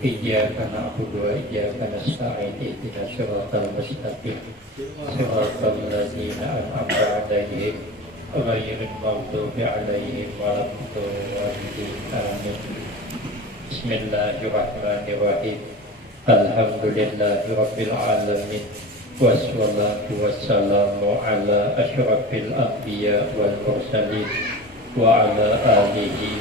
Iyyaka na'budu wa iyyaka nasta'in ihdinas siratal mustaqim siratal ladzina an'amta 'alaihim ghairil maghdubi 'alaihim waladdallin. Amin. Bismillahirrahmanirrahim. Alhamdulillahirabbil alamin. Wassalatu wassalamu ala asyrafil anbiya wal mursalin wa ala alihi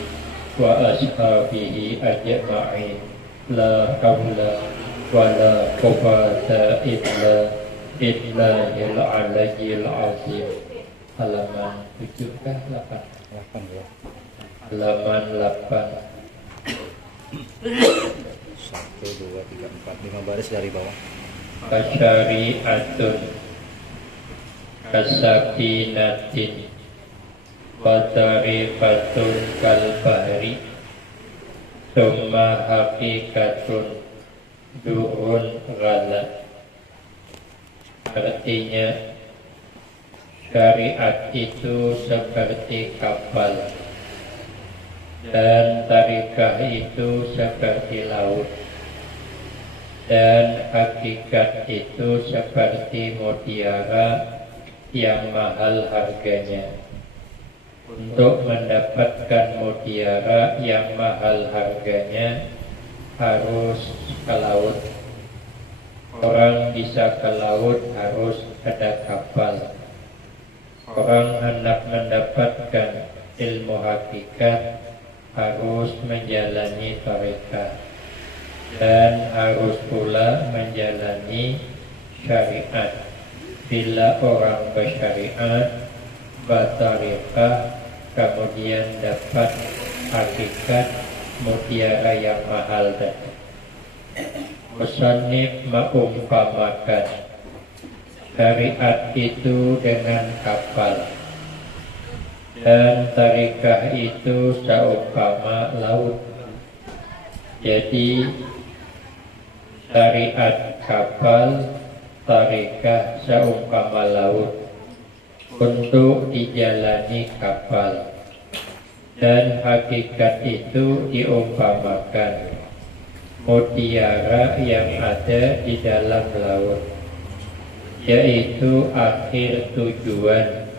wa ashabihi ajma'in. La haula wa la quwwata illa billahil aliyyil azim. Halaman 7 kah 8? 8 ya. Halaman 8. 1 2 3 4 5 baris dari bawah. Kasyari'atun kasakinatin wa tarifatun kalbahri summa hakikatun du'un ghalat. Artinya, syariat itu seperti kapal dan tarikah itu seperti laut, dan hakikat itu seperti mutiara yang mahal harganya. Untuk mendapatkan mutiara yang mahal harganya harus ke laut. Orang bisa ke laut harus ada kapal. Orang hendak mendapatkan ilmu hakikat harus menjalani tarekat dan harus pula menjalani syariat. Bila orang bersyariat, bertarekat, kemudian dapat hakikat mutiara yang mahal tadi. Musannif mengumpamakan syariat itu dengan kapal dan tarikah itu seumpama laut. Jadi syariat kapal, tarikah seumpama laut. Untuk dijalani kapal, dan hakikat itu diumpamakan mutiara yang ada di dalam laut, yaitu akhir tujuan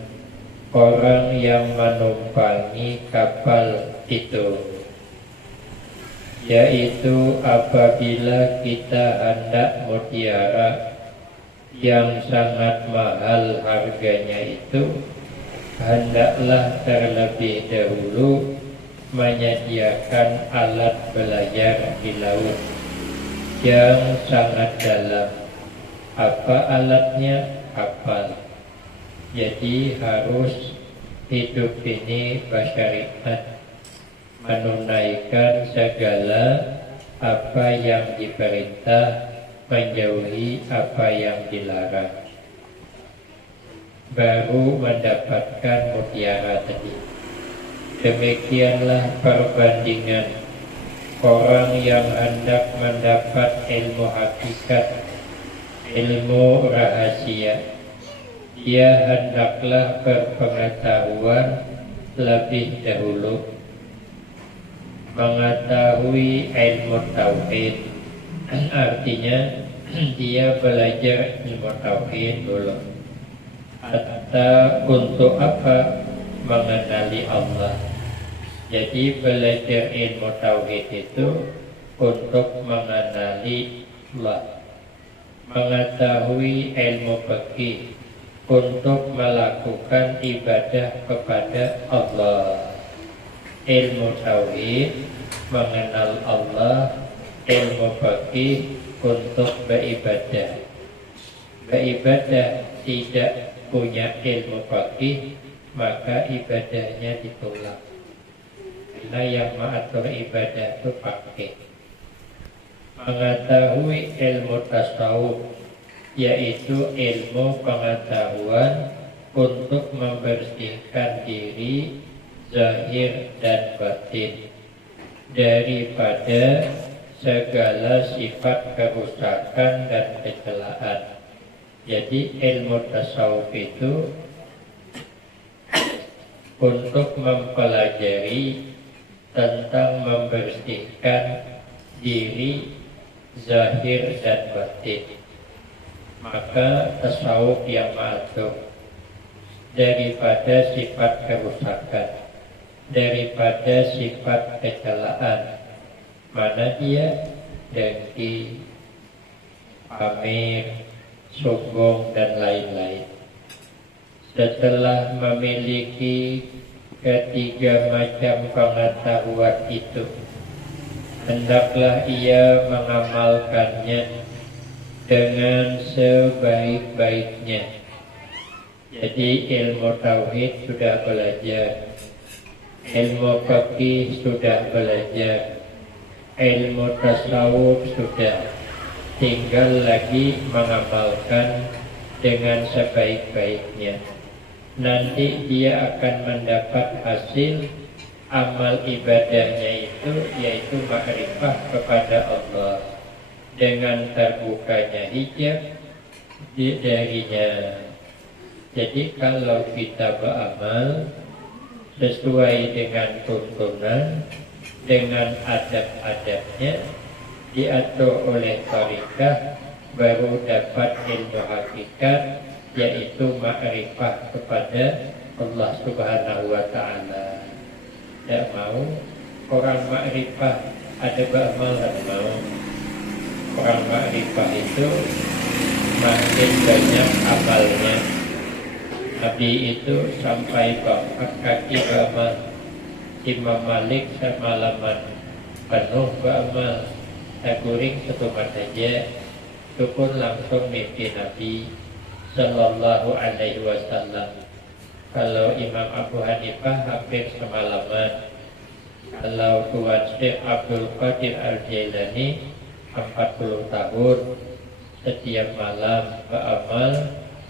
orang yang menumpangi kapal itu. Yaitu apabila kita hendak mutiara yang sangat mahal harganya itu, hendaklah terlebih dahulu menyediakan alat belajar di laut yang sangat dalam. Apa alatnya? Kapal. Jadi harus hidup ini bersyariat, menunaikan segala apa yang diperintah, menjauhi apa yang dilarang, baru mendapatkan mutiara tadi. Demikianlah perbandingan orang yang hendak mendapat ilmu hakikat, ilmu rahasia. Dia hendaklah berpengetahuan lebih dahulu, mengetahui ilmu tauhid. Artinya dia belajar ilmu tauhid dulu. Atau untuk apa? Mengenali Allah. Jadi belajar ilmu tauhid itu untuk mengenali Allah. Mengetahui ilmu fikih untuk melakukan ibadah kepada Allah. Ilmu tauhid mengenal Allah, ilmu fikih untuk beribadah. Beribadah tidak punya ilmu fikih, maka ibadahnya ditolak. Karena yang mengatur ibadah itu fikih. Mengetahui ilmu tasawuf, yaitu ilmu pengetahuan untuk membersihkan diri zahir dan batin daripada segala sifat kerusakan dan kecelaan. Jadi ilmu tasawuf itu untuk mempelajari tentang membersihkan diri zahir dan batin. Maka tasawuf yang ma'atum daripada sifat kerusakan, daripada sifat kecelaan, mana dia dengki, pamer, sombong dan lain-lain. Setelah memiliki ketiga macam pengetahuan itu, hendaklah ia mengamalkannya dengan sebaik-baiknya. Jadi ilmu tauhid sudah belajar, ilmu fikih sudah belajar, ilmu tasawuf sudah, tinggal lagi mengamalkan dengan sebaik-baiknya. Nanti dia akan mendapat hasil amal ibadahnya itu, yaitu ma'rifah kepada Allah dengan terbukanya hijab darinya. Jadi kalau kita beramal sesuai dengan tuntunan, dengan adab-adabnya, diatur oleh tariqah, baru dapat ilmu hakikat, yaitu ma'rifah kepada Allah Subhanahu wa Ta'ala. Tidak mau orang ma'rifah ada beramal, tidak mau. Orang ma'rifah itu makin banyak amalnya. Nabi itu sampai bangkat kaki beramal. Imam Malik semalaman penuh beramal. Taguring satu saja, itu pun langsung mimpi Nabi Sallallahu Alaihi Wasallam. Kalau Imam Abu Hanifah hampir semalaman. Kalau Tuan Syekh Abdul Qadir Al-Jailani 40 tahun setiap malam beramal,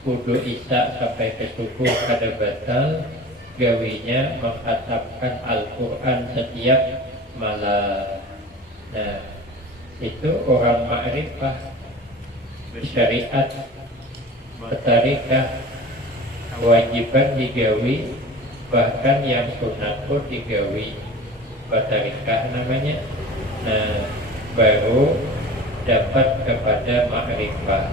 wudu isya sampai ke subuh kada batal, gawinya mengkhatamkan Al-Quran setiap malam. Nah, itu orang ma'rifah, bersyariat, bertarikah, kewajiban digawi, bahkan yang sunat pun digawi, bertarikah namanya. Nah, baru dapat kepada ma'rifah.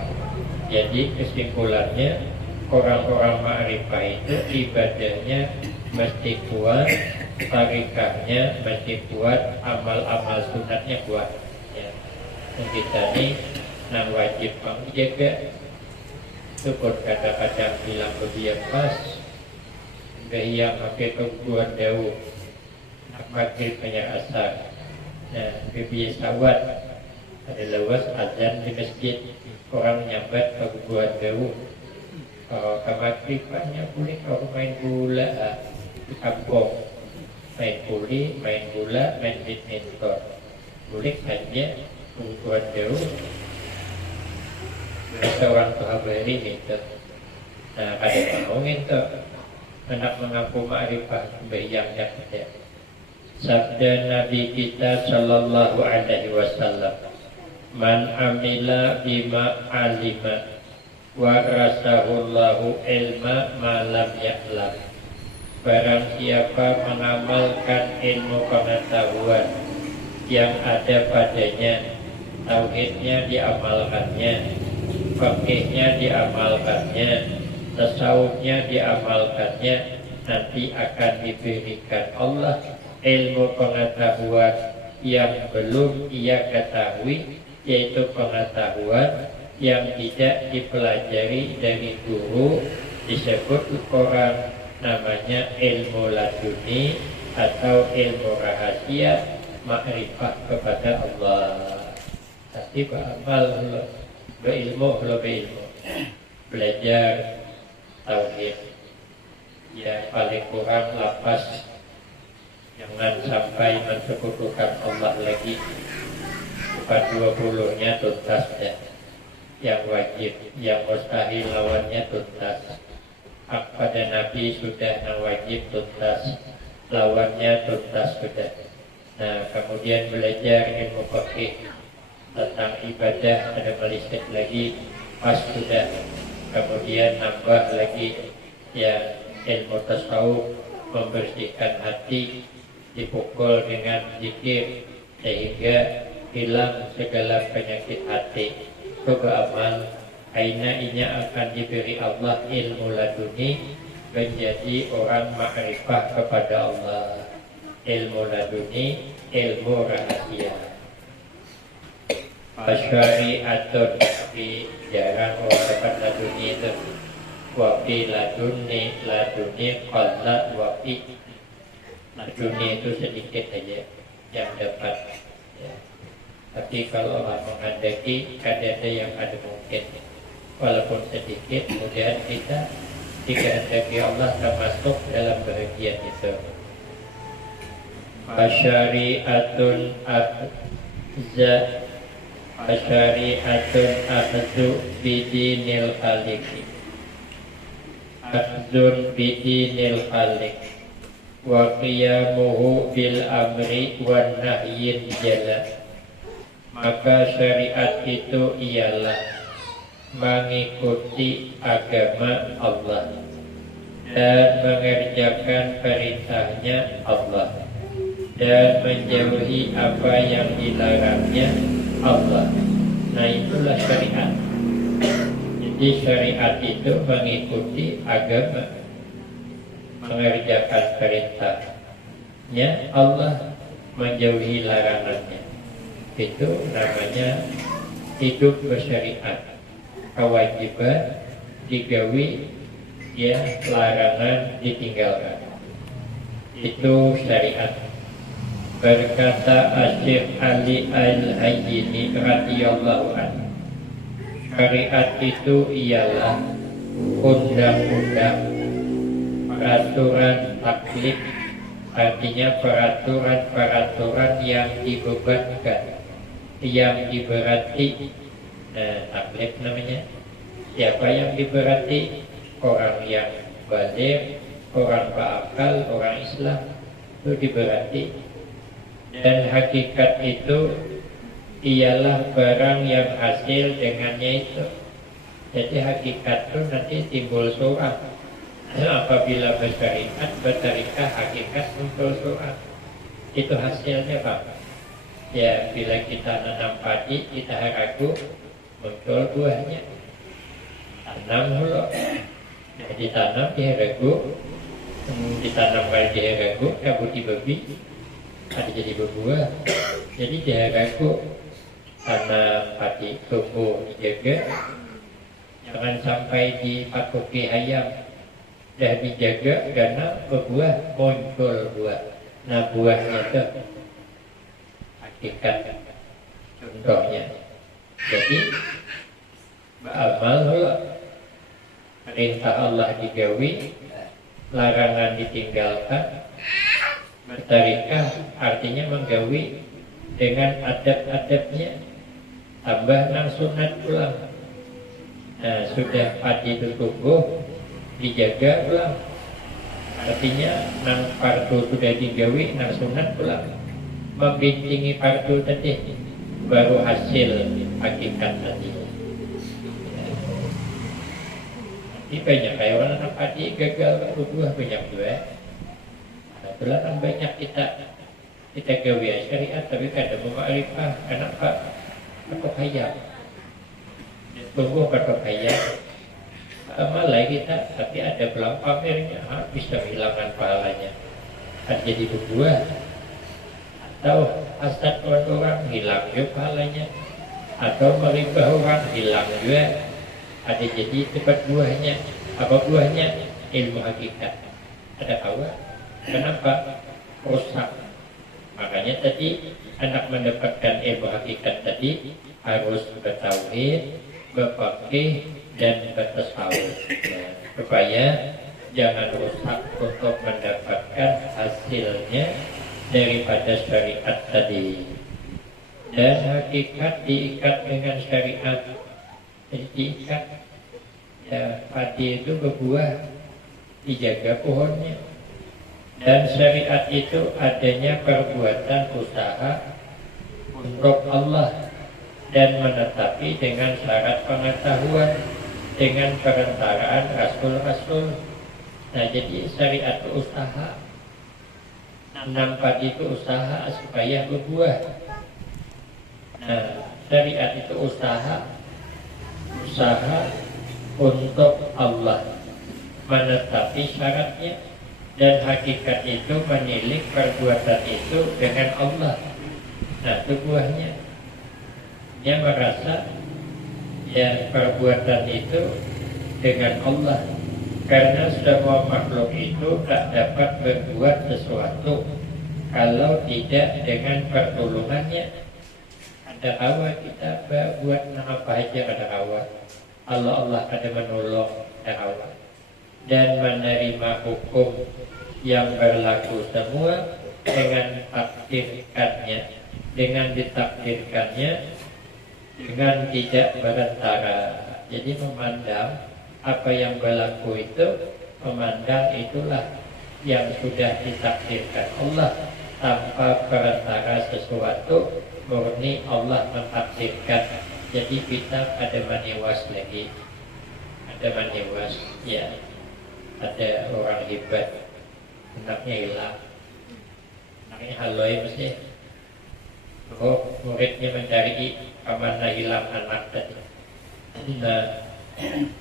Jadi kesimpulannya, orang-orang ma'rifah itu ibadahnya mesti kuat, tarikahnya mesti kuat, amal-amal sunatnya kuat. Ya. Kita ini nang wajib menjaga. Itu pun kadang-kadang bilang lebih pas, gaya pakai kebuan daun, nak maghrib banyak asar. Nah, kebiasaan ada lewas azan di masjid, orang nyambat kebuan daun. Kalau ke maghrib banyak boleh kalau main bola di kampung, main puli, main bola, main badminton, boleh saja kebuan daun. Seorang sahabat ini itu, nah ada mau itu anak mengaku ma'rifah bayangnya saja. Sabda Nabi kita Sallallahu Alaihi Wasallam, man amila bima alima wa rasahullahu ilma malam ya'lam. Barang siapa mengamalkan ilmu pengetahuan yang ada padanya, tauhidnya diamalkannya, fikihnya diamalkannya, tasawufnya diamalkannya, nanti akan diberikan Allah ilmu pengetahuan yang belum ia ketahui, yaitu pengetahuan yang tidak dipelajari dari guru, disebut orang namanya ilmu laduni atau ilmu rahasia, ma'rifah kepada Allah. Tapi beramal berilmu, belajar tauhid, ya paling kurang lapas, jangan sampai mensekutukan Allah lagi. 420-nya tuntas ya. Yang wajib, yang mustahil lawannya tuntas. Hak pada Nabi sudah, yang wajib tuntas, lawannya tuntas sudah. Nah, kemudian belajar ilmu fikih tentang ibadah, ada melihat lagi pas sudah. Kemudian nambah lagi ya ilmu tasawuf, membersihkan hati, dipukul dengan zikir sehingga hilang segala penyakit hati. Coba amal, aina inya akan diberi Allah ilmu laduni, menjadi orang makrifah kepada Allah. Ilmu laduni, ilmu rahasia. Syariatun, tapi jarang orang dapat laduni itu. Wafi laduni qalla wafi. Laduni itu sedikit aja yang dapat ya. Tapi kalau Allah menghendaki ada yang ada mungkin walaupun sedikit, kemudian kita dikehendaki Allah termasuk dalam bahagian itu. Syariatun akhzu bidinil khaliq. Akhzun bidinil khaliq wa qiyamuhu bil amri wan nahyin jala. Maka syariat itu ialah mengikuti agama Allah dan mengerjakan perintahnya Allah dan menjauhi apa yang dilarangnya Allah. Nah, itulah syariat. Jadi syariat itu mengikuti agama, mengerjakan perintahnya Allah, menjauhi larangannya. Itu namanya hidup bersyariat. Kewajiban digawi, ya, larangan ditinggalkan. Itu syariat. Berkata Asyik Ali Al-Hayyini radhiyallahu anhu, syariat itu ialah undang-undang, peraturan taklif, artinya peraturan-peraturan yang dibebankan, yang diberati. Taklif namanya. Siapa yang diberati? Orang yang baligh, orang berakal, orang Islam itu diberati. Dan hakikat itu ialah barang yang hasil dengannya itu. Jadi hakikat itu nanti timbul surah. Apabila bersyariat, bertarikah, hakikat muncul surah. Itu hasilnya Pak. Ya, bila kita nanam padi, kita ragu, muncul buahnya. Tanam dulu. Jadi tanam di ragu, ditanam kali di ragu, kabut di babi, ada jadi berbuah. Jadi di ragu, tanam padi, tumbuh, dijaga. Jangan sampai dipatuhi ayam. Dah dijaga karena berbuah, muncul buah. Nah, buahnya itu hakikat contohnya. Jadi beramal dulu, perintah Allah digawi, larangan ditinggalkan. Bertarikah artinya menggawi dengan adab-adabnya, tambah nang sunat pulang. Nah, sudah padi itu tumbuh, dijaga pulang. Artinya nang fardu sudah digawi, nang sunat pulang. Membintingi fardu tadi, baru hasil hakikat tadi. Ini banyak hewan anak padi gagal berbuah banyak juga. Nah, itulah kan banyak kita gawe syariat tapi kadang memakrifah. Kenapa? Patok hayam. Tumbuh patok hayam. Malah kita tapi ada belang pamernya, bisa hilangkan pahalanya. Kan jadi berbuah. Atau hasad orang hilang juga pahalanya, atau meribah orang hilang juga. Ada jadi tempat buahnya. Apa buahnya? Ilmu hakikat. Ada kawan. Kenapa? Rusak. Makanya tadi anak mendapatkan ilmu hakikat tadi harus bertauhid, berfaqih, dan bertasawuf. Nah, supaya jangan rusak untuk mendapatkan hasilnya daripada syariat tadi. Dan hakikat diikat dengan syariat. Jadi diikat, ya, padi itu berbuah, dijaga pohonnya. Dan syariat itu adanya perbuatan usaha untuk Allah dan menetapi dengan syarat pengetahuan dengan perentaraan rasul-rasul. Nah, jadi syariat itu usaha. Nanam padi itu usaha supaya berbuah. Nah, syariat itu usaha untuk Allah, menetapi syaratnya, dan hakikat itu menilik perbuatan itu dengan Allah. Nah, itu buahnya. Dia merasa ya perbuatan itu dengan Allah, karena semua makhluk itu tak dapat berbuat sesuatu kalau tidak dengan pertolongannya. Ada kawan kita buat apa aja ada kawan, Allah ada menolong ada kawan, dan menerima hukum yang berlaku semua dengan takdirkannya, dengan ditakdirkannya, dengan tidak berantara. Jadi memandang apa yang berlaku itu, memandang itulah yang sudah ditakdirkan Allah tanpa perantara sesuatu, murni Allah mentakdirkan. Jadi kita ada maniwas lagi, ada maniwas ya, ada orang hebat anaknya hilang, anaknya haloi mesti. Oh, muridnya mencari kemana hilang anak tadi. Nah,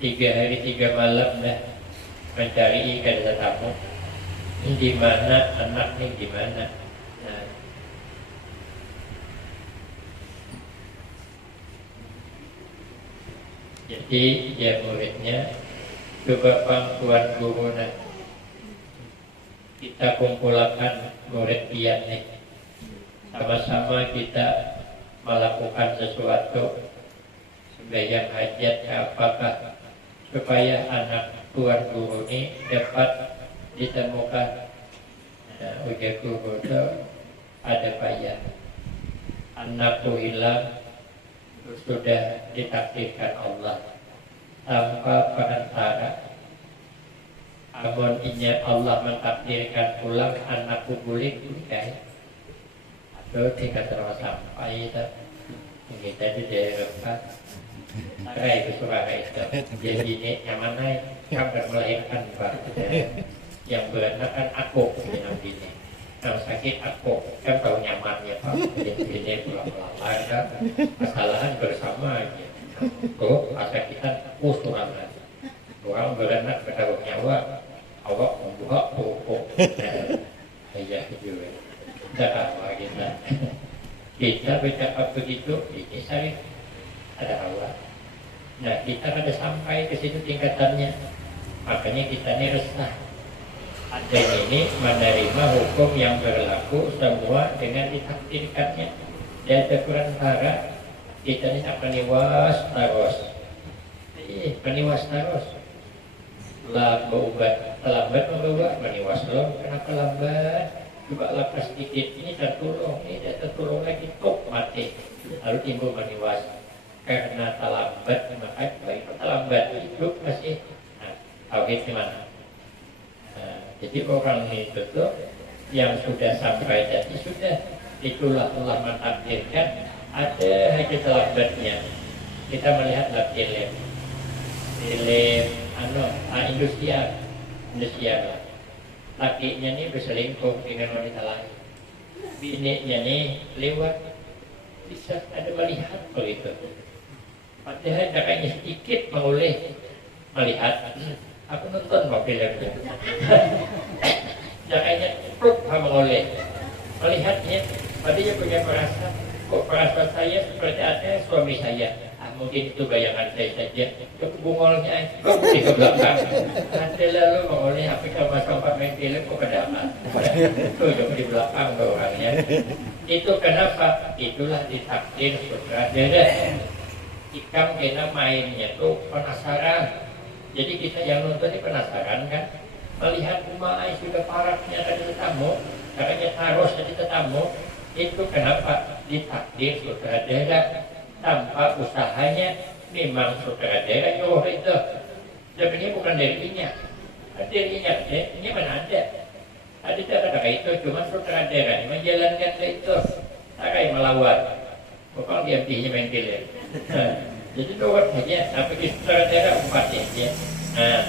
3 hari 3 malam dah mencari ke desa tamu. Di mana anaknya, di mana? Nah, jadi ya muridnya coba pangkuan guru, nah kita kumpulkan murid dia nih, sama-sama kita melakukan sesuatu sembahyang hajat apakah supaya anak tuan guru ini dapat ditemukan. Nah, ujar guru itu ada payah, anakku hilang sudah ditakdirkan Allah tanpa perantara. Namun inya Allah mentakdirkan pulang anakku boleh bukan atau tingkat terus sampai itu kita di daerah Rai itu suara itu. Jadi ini yang mana kabar melahirkan baru yang beranak kan aku yang ini, yang sakit aku kan tahu nyamannya Pak. Jadi ini pulang-pulang ada kesalahan bersama aja. Tuh kesakitan usurangan orang beranak bertaruh nyawa awak membuka pokok. Iya juga. Jangan lagi kita bercakap begitu ini saya ada awak. Nah kita kada sampai ke situ tingkatannya, makanya kita ini resah. Dan ini menerima hukum yang berlaku semua dengan ditakdirkannya. Dan kurang parah kita ini akan niwas terus. Peniwas terus. Lah berobat terlambat membawa meniwas loh. Kenapa lambat? Coba lapas sedikit ini tertolong, ini tidak tertolong lagi, kok mati. Lalu timbul meniwas. Karena terlambat, maka baik terlambat hidup masih. Nah, tauhid gimana? Nah, jadi orang itu tuh yang sudah sampai jadi sudah, itulah Allah mentakdirkan. Ada aja terlambatnya. Kita melihat film industrial. Lakinya ini berselingkuh dengan wanita lain, bininya ini lewat, bisa ada melihat begitu. Padahal kakaknya sedikit mengoleh melihat, aku nonton mau filmnya, kakaknya pluk mengoleh melihatnya, padahal punya perasaan, kok perasaan saya seperti ada suami saya. Mungkin itu bayangan saya saja. Kebungolnya kok di belakang. Nanti lalu mengoleh apa kalau masa main film kok pada apa? Itu di belakang orangnya. Itu kenapa? Itulah ditakdir sutradara. Ikam kena mainnya tuh penasaran. Jadi kita yang nonton ini penasaran kan? Melihat umai sudah paraknya tadi tetamu, katanya harus jadi tetamu. Itu kenapa? Ditakdir sutradara. Tanpa usahanya memang sutradara nyuruh itu. Dan ini bukan dirinya. Dirinya ini mana ada? Tadi tak ada itu, cuma sutradara ini menjalankan itu. Tak kayak melawan. Bukan dia main film. Jadi doang saja. Tapi sutradara empatnya dia. Nah,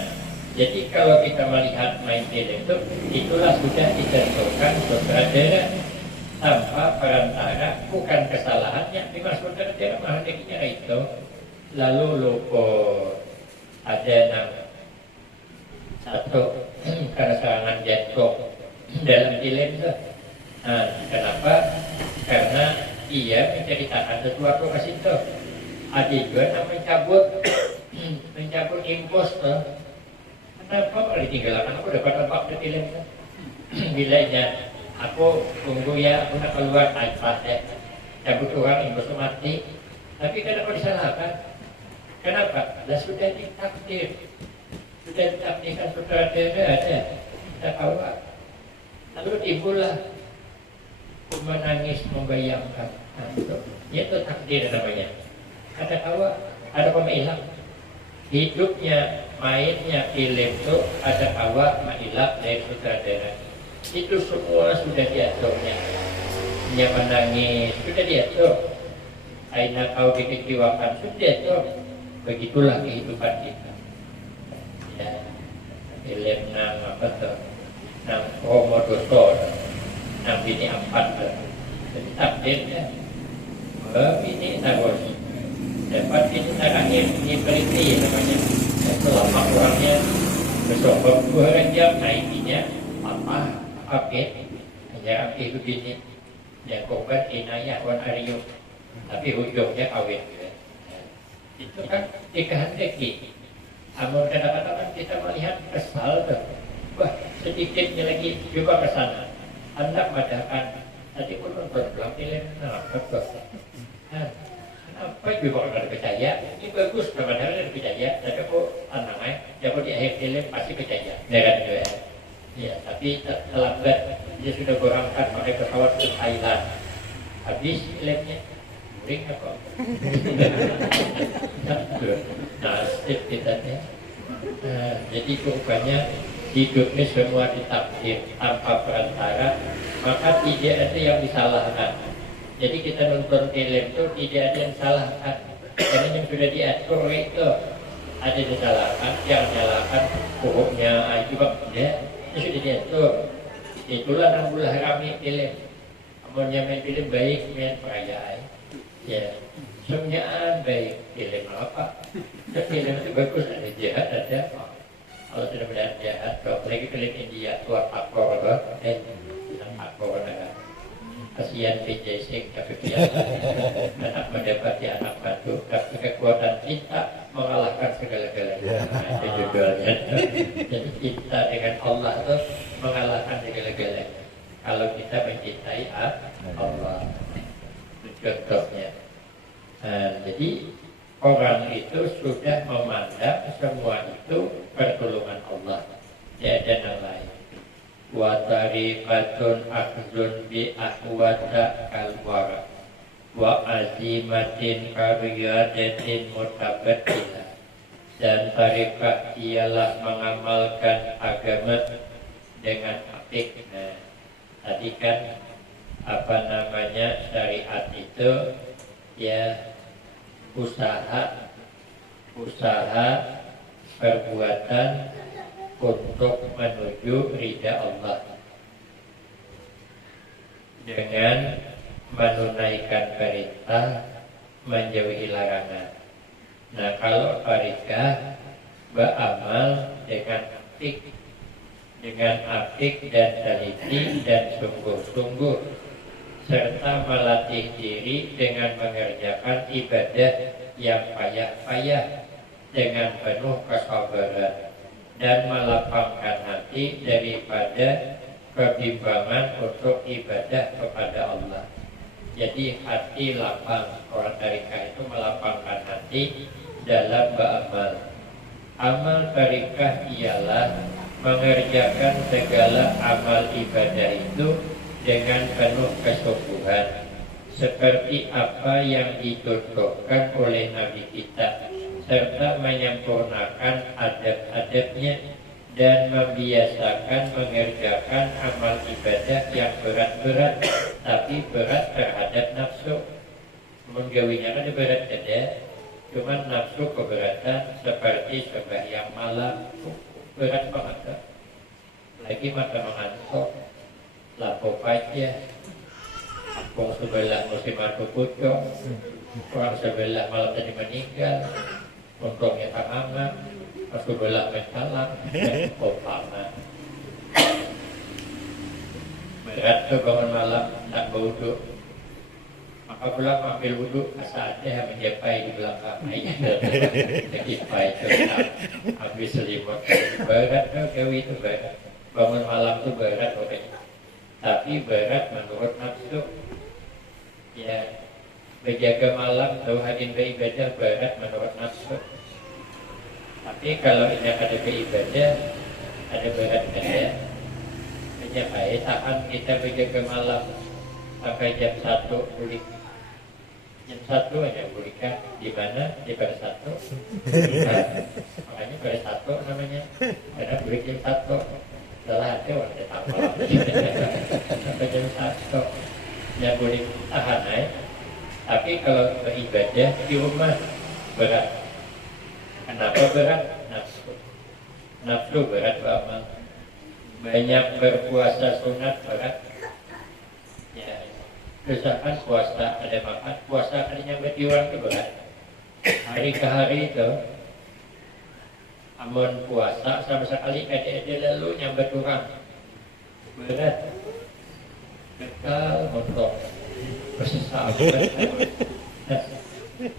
jadi kalau kita melihat main film itu, itulah sudah ditentukan sutradara. tanpa perantara, bukan kesalahannya dimaksudkan dia mahaniknya itu. Lalu lupa ada satu karena serangan jantung dalam dilem itu. Nah, kenapa? Karena ia menceritakan sesuatu ke situ. Ada juga yang mencabut impos tuh. Kenapa kalau ditinggalkan aku dapat tempat di dilem itu? Bilanya aku tunggu ya, aku nak keluar tanpa deh. Cabut orang impos mati. Tapi kenapa disalahkan? Kenapa? Lah sudah ditakdir. Sudah ditakdirkan sutradara ada. Kita tahu. Lalu timbullah menangis membayangkan. Nah, itu takdir namanya. Kata tahu ada pemilah. Hidupnya, mainnya film itu ada awak ma'ilah dari sutradara. Itu semua sudah diaturnya. Yang menangis sudah diatur. Aina kau dikecewakan sudah diatur. Begitulah kehidupan kita. Ya, film nang apa tuh? Nang Komodoso, nang bini 4 tuh. Jadi takdirnya. Bini terus. Dapat ini terakhir ini berhenti namanya. Selama orangnya bersombong 2 jam naikinya apa update hanya update begini yang korban inayah wan Aryo tapi ujungnya kawin itu kan dikehendaki. Namun kadang-kadang kan kita melihat kesal tuh, wah sedikitnya lagi juga ke sana hendak madakan tadi pun nonton belum film betul. Apa juga kalau percaya ini bagus sebenarnya percaya tapi aku anaknya dapat di akhir film pasti percaya dengan itu ya. Ya, tapi terlambat dia sudah berangkat pakai pesawat ke Thailand. Habis filmnya muring apa? Nasib kita ya. Jadi rupanya hidup ini semua ditakdir tanpa perantara, maka tidak ada yang disalahkan. Jadi kita nonton film itu tidak ada yang salahkan. Karena yang sudah diatur itu ada yang disalahkan, yang menyalahkan pokoknya juga tidak. Itu sudah diatur. Itulah nambulah rame film. Amunnya main film baik, main perayaan. Ya, semuanya baik. Film apa? Film itu bagus, ada jahat, ada apa? Kalau sudah benar jahat, kalau lagi film India, tua pakor, bilang pakor negara. Kasihan PJ Singh, tapi biasa anak mendapati anak batu, tapi kekuatan cinta mengalahkan segala-galanya. Itu judulnya. Jadi cinta dengan Allah itu mengalahkan segala-galanya. Kalau kita mencintai Allah, contohnya. Jadi orang itu sudah memandang semua itu pertolongan Allah, tiada yang lain. Wa tariqatun akhdun bi ahwata kalwara wa azimatin kariyadatin mutabatilah. Dan tariqah ialah mengamalkan agama dengan apik. Nah, tadi kan apa namanya syariat itu ya usaha perbuatan untuk menuju ridha Allah dengan menunaikan perintah, menjauhi larangan. Nah, kalau tarikah beramal dengan apik dan teliti dan sungguh-sungguh, serta melatih diri dengan mengerjakan ibadah yang payah-payah dengan penuh kesabaran dan melapangkan hati daripada kebimbangan untuk ibadah kepada Allah. Jadi hati lapang, orang tarikah itu melapangkan hati dalam beramal. Amal tarikah ialah mengerjakan segala amal ibadah itu dengan penuh kesungguhan, seperti apa yang dicontohkan oleh Nabi kita, serta menyempurnakan adab-adabnya dan membiasakan mengerjakan amal ibadah yang berat-berat, tapi berat terhadap nafsu. Menggawinya kan berat ada, cuman nafsu keberatan seperti sembahyang malam berat banget. Lagi mata mengantuk, lampu pajak, kampung sebelah musim aku pucuk, orang sebelah malam tadi meninggal, untungnya tak aman, sebelah mencalang, umpama. Berat tuh bangun malam tak berwuduk, maka pulang ambil wuduk saatnya menjapai di belakang aja, menjapai itu ambil selimut. Berat tuh gawi itu berat, bangun malam tuh berat pokoknya. Tapi berat menurut nafsu. Ya, berjaga malam atau hadir beribadah berat menurut nafsu. Tapi kalau ini ada beribadah, ada berat ada. Hanya baik tahan kita berjaga malam sampai jam 1 pulih. Jam 1 aja pulihkan. Di mana? Di pada 1. Makanya pada 1 namanya. Karena pulih jam 1. Setelah ada waktu tambah. Sampai jam 1. Ya boleh tahan ya. Tapi kalau beribadah di rumah berat. Kenapa berat? Nafsu. Nafsu berat beramal. Banyak berpuasa sunat berat. Ya, misalkan puasa ada makan, puasa tadinya bagi orang itu berat. Hari ke hari itu, amun puasa sama sekali ada lalu nyambat orang berat. Bekal motor besar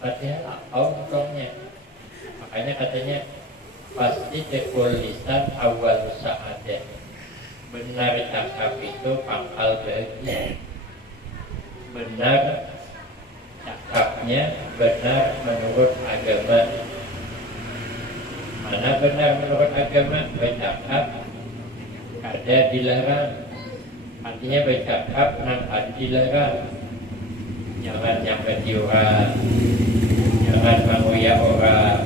padahal apa motornya. Makanya katanya pasti dekul lisan awal sa'adah. Benar cakap itu pangkal bahagia. Benar cakapnya benar menurut agama. Mana benar menurut agama? Bercakap ada dilarang. Artinya bercakap nang ada dilarang. Jangan nyampetin orang, jangan mengoyak orang.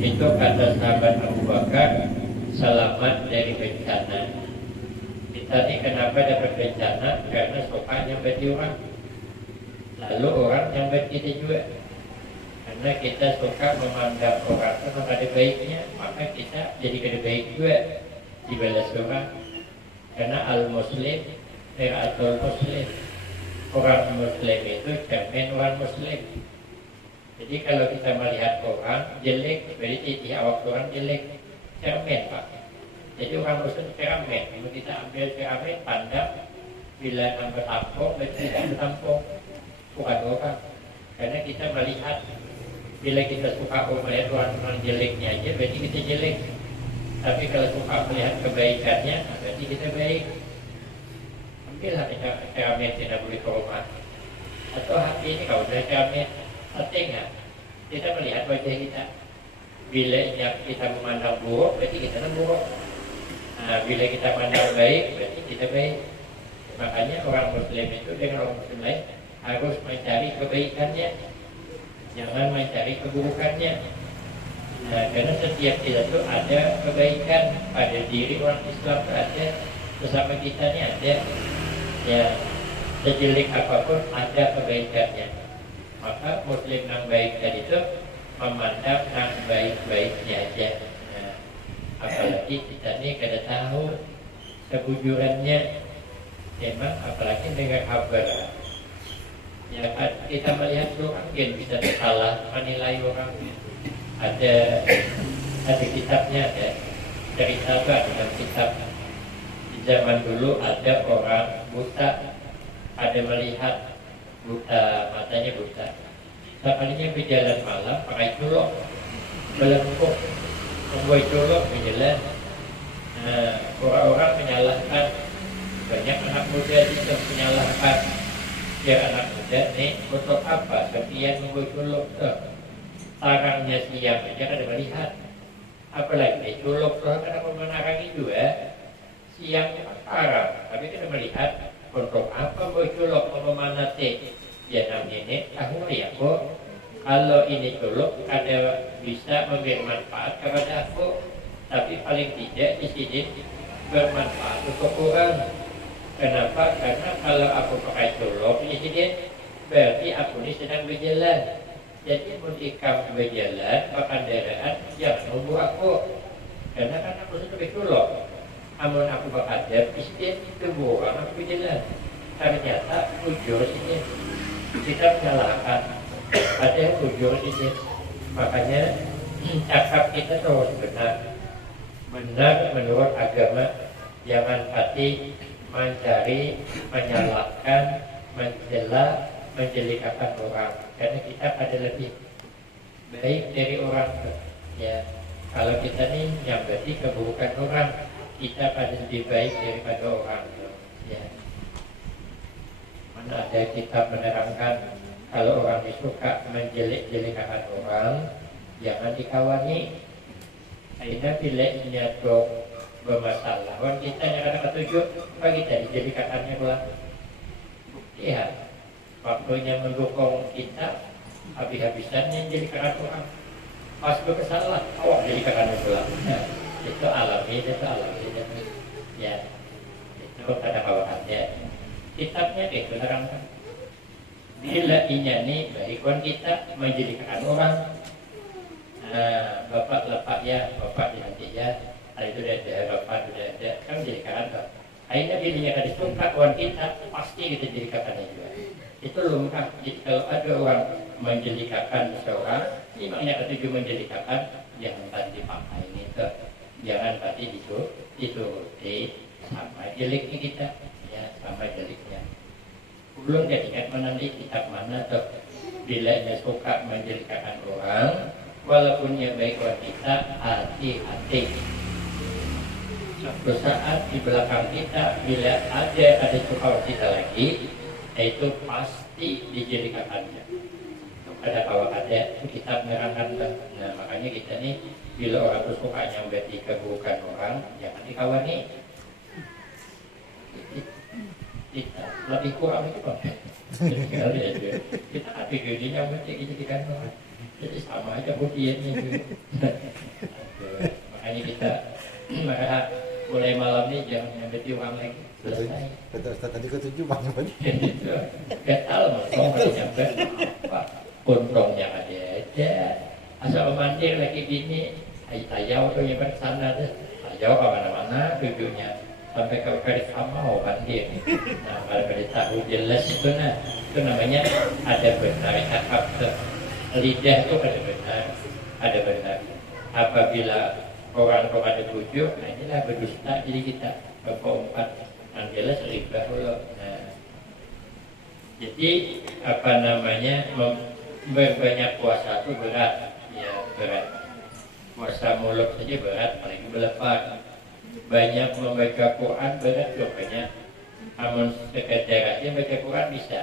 Itu kata sahabat Abu Bakar, selamat dari bencana. Kita ini kenapa dapat bencana? Karena suka nyampetin orang. Lalu orang nyambet kita juga. Karena kita suka memandang orang itu memang ada baiknya, maka kita jadi kada baik juga dibalas orang. Karena al-muslim mir'atul muslim. Orang muslim itu cermin orang muslim. Jadi kalau kita melihat orang jelek, berarti awak orang jelek, cermin Pak. Jadi orang muslim cermin. Kalau kita ambil cermin, pandang, bila nampak tampung, berarti tidak bertampung. Bukan orang. Karena kita melihat, bila kita suka melihat orang jeleknya aja, berarti kita jelek. Tapi kalau suka melihat kebaikannya, berarti kita baik. Ambillah cermin tidak boleh ke rumah. Atau hati ini kalau sudah cermin, hati enggak? Kita melihat wajah kita. Bila kita memandang buruk, berarti kita buruk. Nah, bila kita memandang baik, berarti kita baik. Makanya orang muslim itu dengan orang muslim lain harus mencari kebaikannya, jangan mencari keburukannya. Nah, karena setiap kita itu ada kebaikan pada diri orang Islam, ada bersama kita ini ada. Ya, sejelek apapun ada kebaikannya. Maka muslim yang baik tadi itu memandang yang baik-baiknya aja. Nah, apalagi kita ini kada tahu kebujurannya. Memang apalagi dengan kabar. Ya, kita melihat orang mungkin bisa salah menilai orang. Ada kitabnya, ada cerita dalam kitab. Di zaman dulu ada orang buta, ada melihat buta, matanya buta. Sekalinya berjalan malam pakai culok, melengkung, membuat culok berjalan. Nah, orang-orang menyalahkan, banyak anak muda juga menyalahkan. Ya anak muda nih, untuk apa? Sekian membuat culok tuh. Tarangnya siang aja kada melihat. Apalagi culok tuh kenapa menarangi juga? Siangnya tarang, tapi kada melihat. Untuk apa boy culok memana teh? Ya namanya ini tahu ya kok. Kalau ini culok ada bisa memberi manfaat kepada aku, tapi paling tidak di sini bermanfaat untuk orang. Kenapa? Karena kalau aku pakai culok di sini berarti aku ini sedang berjalan. Jadi ketika berjalan pakai kendaraan jangan nunggu aku. Karena kan aku sudah berculok. Amun aku bekerja, istri itu orang aku berjalan. ternyata ujur ini kita menyalahkan, ada yang ujur ini, makanya cakap kita harus benar menurut agama, jangan pati mencari, menyalahkan, mencela, menjelikakan orang, karena kita ada lebih baik dari orang ya. Kalau kita nih nyambati keburukan orang, kita pada lebih baik daripada orang ya. Mana ada kitab menerangkan kalau orang suka menjelek-jelekkan orang, jangan dikawani. Akhirnya bileknya tuh bermasalah. Orang kita yang ada ketujuh, apa kita dijadikannya pula? Lihat, waktunya mendukung kita, habis-habisannya jadikan orang. Pas berkesalah, awak jadikan pula. Nah, itu alami. Ya, itu ada kawakannya. Kitabnya itu menerangkan. Bila inyani baikkan kita menjadikan orang. Nah, bapak lepak ya, bapak dihanti ya. Itu sudah ada, bapak sudah ada. Kan menjadikan apa? Akhirnya bila ada sumpah kawan kita, pasti kita jadikannya juga. Itu lumrah. Jadi kalau ada orang menjelikakan seseorang, ini maknanya ketujuh menjelikakan, jangan tadi dipakai itu, jangan tadi dituruti sampai jeliknya kita, ya sampai jeliknya. Belum dia ingat menanti kitab mana tuh, bila dia suka menjelikakan orang, walaupun yang baik buat kita, hati-hati. Suatu saat di belakang kita, bila ada suka kita lagi, itu pasti dijadikannya. Ada kawat ada kita menerangkan. Nah makanya kita nih bila orang itu suka nyambati keburukan orang, jangan dikawani. Kita lebih kurang itu kan. Kita hati gini nyambati dijadikan orang. Jadi sama aja budiannya juga. Makanya kita mulai malam ini jangan nyambati orang lagi. Selesai. Kata tadi ketujuh banyak banget. Gatal mau nyampe untungnya ada aja. Asal mandir lagi bini, ayau tuh yang bersana tuh, ayau ke mana-mana tujuannya sampai ke garis sama mandir. Nah kalau tahu jelas itu itu namanya ada benar cakap lidah itu ada benar. Apabila orang ada tujuh, nah inilah berdusta jadi kita keempat, yang jelas ribah dulu. Nah jadi apa namanya banyak puasa itu berat, ya berat. Puasa mulut saja berat, apalagi berlepas. Banyak membaca Quran berat juga banyak. Namun sekedar aja baca Quran bisa,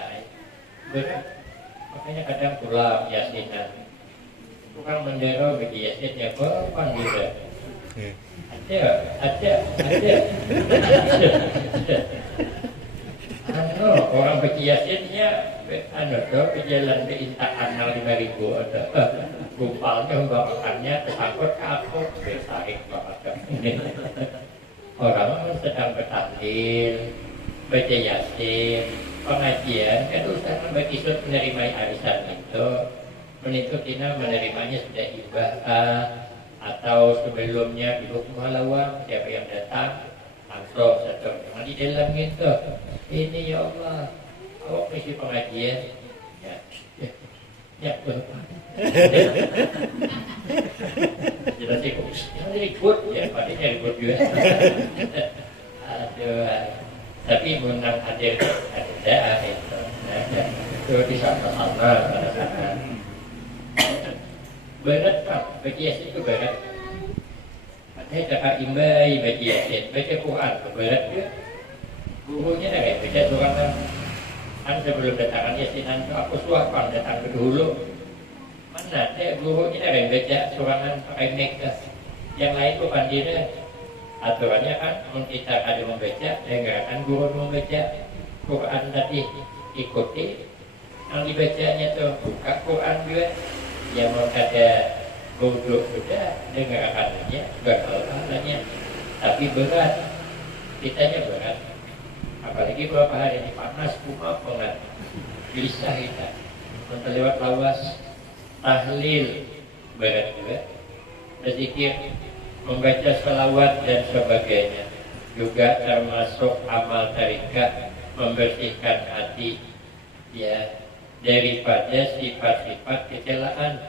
berat. Makanya kadang pulang yasinan. Bukan mendero bagi yasin ya berpan juga. Ada. Orang bagi yasinnya berjalan di intakan 5.000 ada gumpalnya makannya tersangkut ke aku bersaing banget. Orang sedang bertahlil baca yasin pengajian kan usaha bagi sud menerima arisan itu menitutina menerimanya sudah ibadah atau sebelumnya duduk muhalawah siapa yang datang langsung satu memang di dalam gitu ini ya Allah awak mesti pengajian ya jelas ikut ribut ya padanya ribut juga aduh tapi menang hadir ada itu di sana pada saat berat pak bagi yasin itu berat saya cakap imbai bagi yasin baca Quran berat juga gurunya dah baca surah kan sebelum datangan yasinan itu aku suapkan datang ke dulu mana dia gurunya dah baca surangan pakai make yang lain bukan dia aturannya kan kita ada membaca dengarkan guru membaca Quran tadi ikuti yang dibacanya tuh buka Quran juga yang mau ada bodoh sudah dengarkannya berkalanya tapi berat kitanya berat apalagi beberapa hari ini panas kumap banget bisa kita lewat lawas tahlil berat juga berzikir membaca selawat dan sebagainya juga termasuk amal tarikah membersihkan hati ya daripada sifat-sifat kecelaan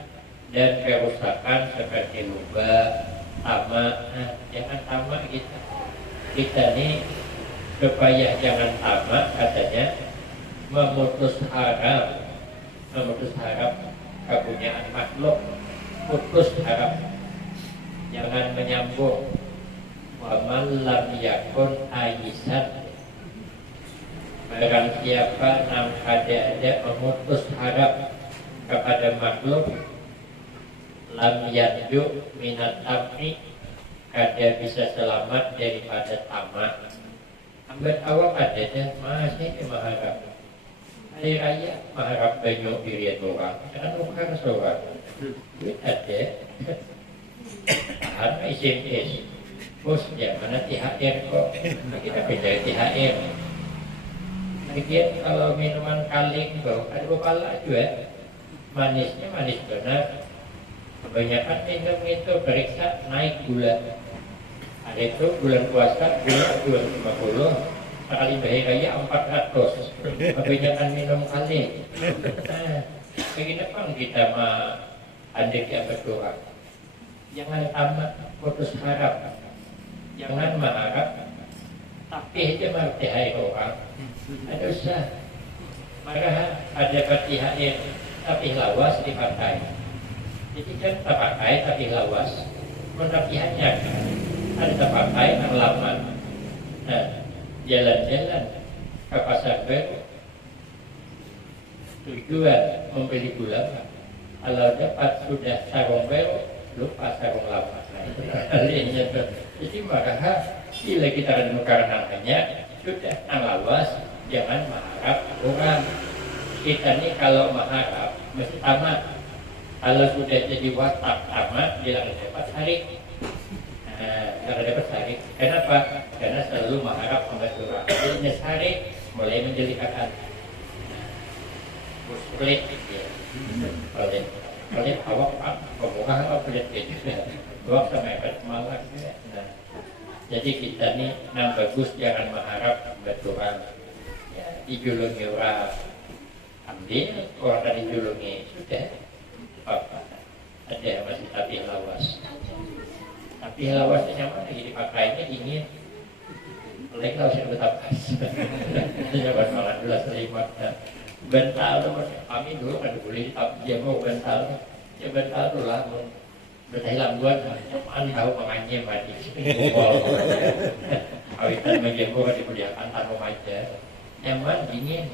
dan kerusakan seperti luba, tamak. Nah, jangan tamak kita nih supaya jangan tamak katanya memutus harap kepunyaan makhluk, putus harap, jangan menyambung. Wa man lam yakun aisan, barang siapa nam ada memutus harap kepada makhluk, lam yanju minat tamni, kada bisa selamat daripada tamak. Ambil awak adanya masih mengharap hari raya, mengharap banyak diri orang, jangan bukan seorang duit ada tahan SMS bos jangan THR kok, kita beda THR. Lagian kalau minuman kaleng kok ada kepala juga, manisnya manis benar. Kebanyakan minum itu periksa naik gula. Ada itu bulan puasa gula 250, sekali hari raya 400. Kebanyakan minum kaleng. Nah, bagaimana kita andek yang berdoa? Jangan tamat putus harap, jangan mengharap, tapi aja martihai orang. Ada usah marah ada THR tapi lawas dipakai. Jadi kan terpakai tapi lawas. Menapihannya kan ada terpakai yang lama. Nah, jalan-jalan ke pasar baru tujuan membeli gula. Kalau dapat sudah sarung baru, lupa sarung lama. Nah, itu kalinya tuh. Jadi maka bila kita karena hanya sudah lawas, jangan mengharap orang. Kita ini kalau mengharap mesti tamat. Kalau sudah jadi watak tamat, bilang dapat sarik. Nah, kalau dapat sarik, kenapa? Karena selalu mengharap membantu orang. Jadi sarik mulai menjelikakan. Kulit, ya. Kulit awak pak, pemuka apa kulit gitu. Awak sama ikat malak ya. Nah, jadi kita nih, bagus jangan mengharap membantu orang. Ya, dijulungi orang. Ambil orang tadi julungi sudah. Apa? Ada masih tapi lawas. Tapi lawasnya nyaman lagi dipakainya dingin. Oleh lawas yang betapa pas. Jangan malah dulu selimut. Bental tu kami dulu kan boleh dia mau bental. Ya bental tu lah. Bertai lambuan. Cuman tahu makanya mati. Awitan menjemur dimuliakan taruh aja. Nyaman dingin.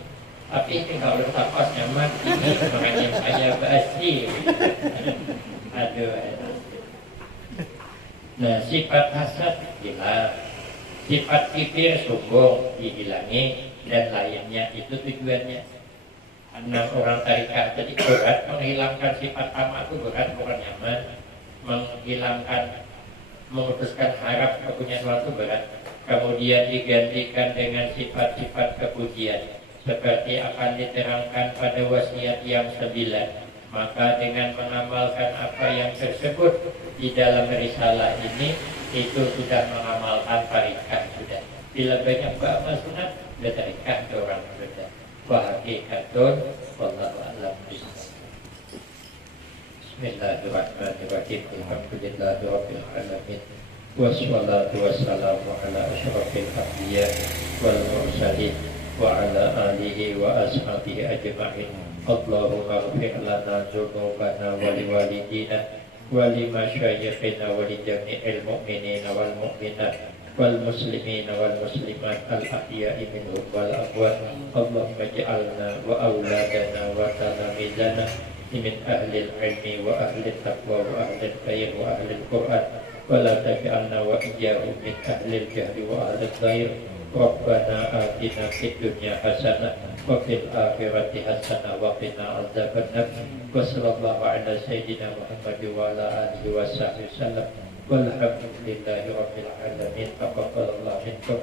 Tapi tinggal letak pas nyaman ini makanya saya basi. Aduh. Nah, sifat hasad hilang, sifat kibir sombong dihilangi dan lainnya itu tujuannya. 6 orang tarikah jadi berat menghilangkan sifat tamak itu berat bukan nyaman, menghilangkan memutuskan harap kepunyaan sesuatu berat. Kemudian digantikan dengan sifat-sifat kepujian. Seperti akan diterangkan pada wasiat yang 9. Maka dengan mengamalkan apa yang tersebut di dalam risalah ini, itu sudah mengamalkan tarikah sudah. Bila banyak beramal sunat, bertarikah ke orang berbeda. Wahakikatun, wallahu a'lam bishawab. Bismillahirrahmanirrahim. Alhamdulillahirabbil alamin. Wassalatu wassalamu ala asyrafil anbiya wal mursalin wa ala alihi wa ashabihi ajma'in. Allahumma ighfir lana dzunubana wa liwalidina wa limasyayikhina wa li jami'il mu'minina wal mu'minat wal muslimina wal muslimat al ahya'i minhum wal amwat. Allahumma ij'alna wa auladana wa talamizana min ahli al-ilmi wa ahli al-taqwa wa ahli al-khair wa ahli al-Qur'an wa la taj'alna wa iyyahum min ahli al-jahli wa ahli al-ghair. Rabbana atina fid dunya hasanah wa fil akhirati hasanah wa qina adzabannar. Wa sallallahu ala sayyidina Muhammad wa ala alihi wa sahbihi wasallam. Walhamdulillahi rabbil alamin. Taqabbalallahu minkum.